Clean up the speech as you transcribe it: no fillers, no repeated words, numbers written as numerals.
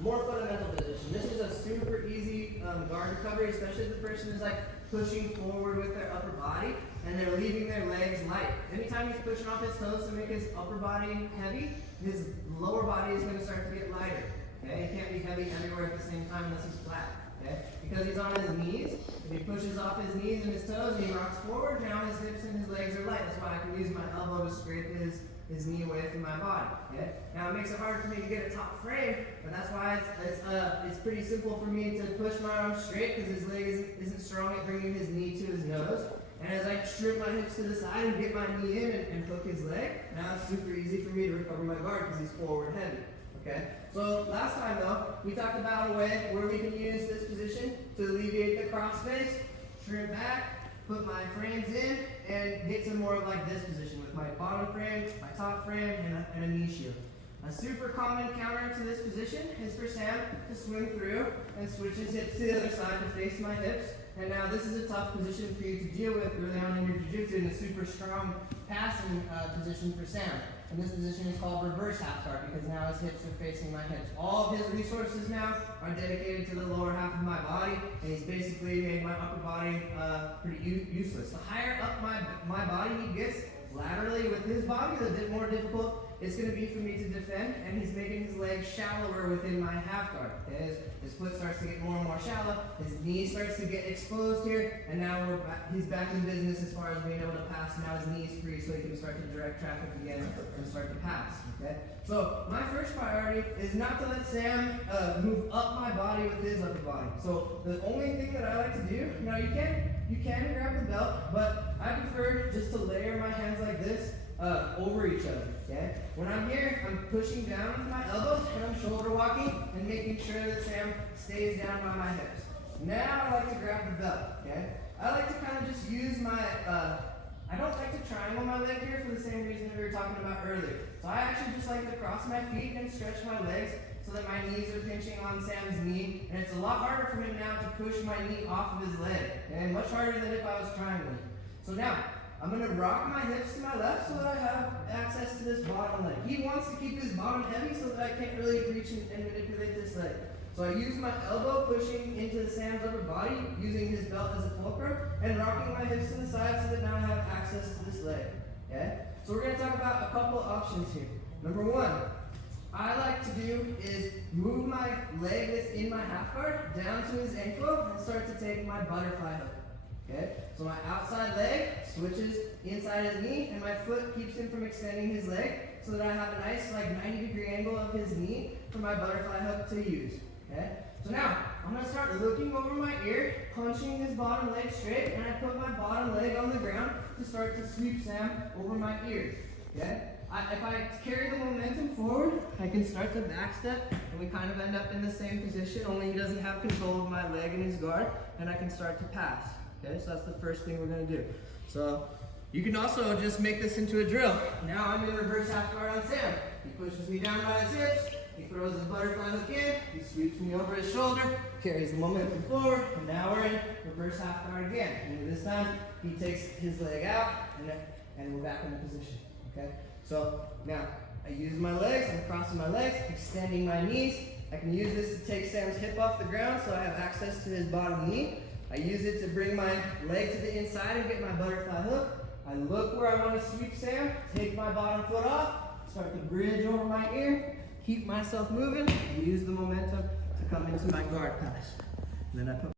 more fundamental position. This is a super easy guard recovery, especially if the person is like pushing forward with their upper body and they're leaving their legs light. Anytime he's pushing off his toes to make his upper body heavy, his lower body is going to start to get lighter. Okay, he can't be heavy everywhere at the same time unless he's flat. Okay, because he's on his knees. If he pushes off his knees and his toes and he rocks forward, now his hips and his legs are light. That's why I can use my elbow to scrape his knee away from my body. Okay, now it makes it hard for me to get a top frame, but that's why it's pretty simple for me to push my arm straight because his leg isn't strong at bringing his knee to his nose. And as I strip my hips to the side and get my knee in and hook his leg, now it's super easy for me to recover my guard because he's forward heavy. Okay, so last time though, we talked about a way where we can use this position to alleviate the cross face, shrimp back, put my frames in, and get to more of like this position with my bottom frame, my top frame, and a knee shield. A super common counter to this position is for Sam to swing through and switch his hips to the other side to face my hips. And now this is a tough position for you to deal with early on in your jiu-jitsu, and a super strong passing position for Sam. And this position is called reverse half guard because now his hips are facing my hips. All of his resources now are dedicated to the lower half of my body, and he's basically made my upper body pretty useless. The higher up my body he gets laterally with his body, the bit more difficult it's going to be for me to defend, and he's making his legs shallower within my half guard. Okay? His foot starts to get more and more shallow, his knee starts to get exposed here, and now he's back in business as far as being able to pass. Now his knee is free so he can start to direct traffic again and start to pass. Okay? So my first priority is not to let Sam move up my body with his upper body. So the only thing that I like to do, now you can grab the belt, but I prefer just to layer my hands like this over each other. Okay? When I'm here, I'm pushing down with my elbows and I'm shoulder walking and making sure that Sam stays down by my hips. Now I like to grab the belt. Okay? I like to kind of just use my I don't like to triangle my leg here for the same reason that we were talking about earlier. So I actually just like to cross my feet and stretch my legs so that my knees are pinching on Sam's knee, and it's a lot harder for him now to push my knee off of his leg, and much harder than if I was triangling. So now, I'm going to rock my hips to my left so that I have access to this bottom leg. He wants to keep his bottom heavy so that I can't really reach and manipulate this leg. So I use my elbow pushing into Sam's upper body, using his belt as a fulcrum, and rocking my hips to the side so that now I have access to this leg. Okay? So we're going to talk about a couple of options here. Number one, I like to do is move my leg that's in my half guard down to his ankle and start to take my butterfly hook. Okay? So my outside leg switches inside his knee, and my foot keeps him from extending his leg so that I have a nice 90-degree angle of his knee for my butterfly hook to use. Okay? So now, I'm going to start looking over my ear, punching his bottom leg straight, and I put my bottom leg on the ground to start to sweep Sam over my ears. Okay? If I carry the momentum forward, I can start to backstep, and we kind of end up in the same position, only he doesn't have control of my leg and his guard, and I can start to pass. Okay, so that's the first thing we're going to do. So you can also just make this into a drill. Now I'm in reverse half guard on Sam. He pushes me down by his hips, he throws his butterfly hook in, he sweeps me over his shoulder, carries the momentum forward, and now we're in reverse half guard again. And this time he takes his leg out, and we're back in the position. Okay, so now I use my legs, I'm crossing my legs, extending my knees. I can use this to take Sam's hip off the ground so I have access to his bottom knee. I use it to bring my leg to the inside and get my butterfly hook. I look where I want to sweep Sam, take my bottom foot off, start to bridge over my ear, keep myself moving, and use the momentum to come into my guard pass. And then I put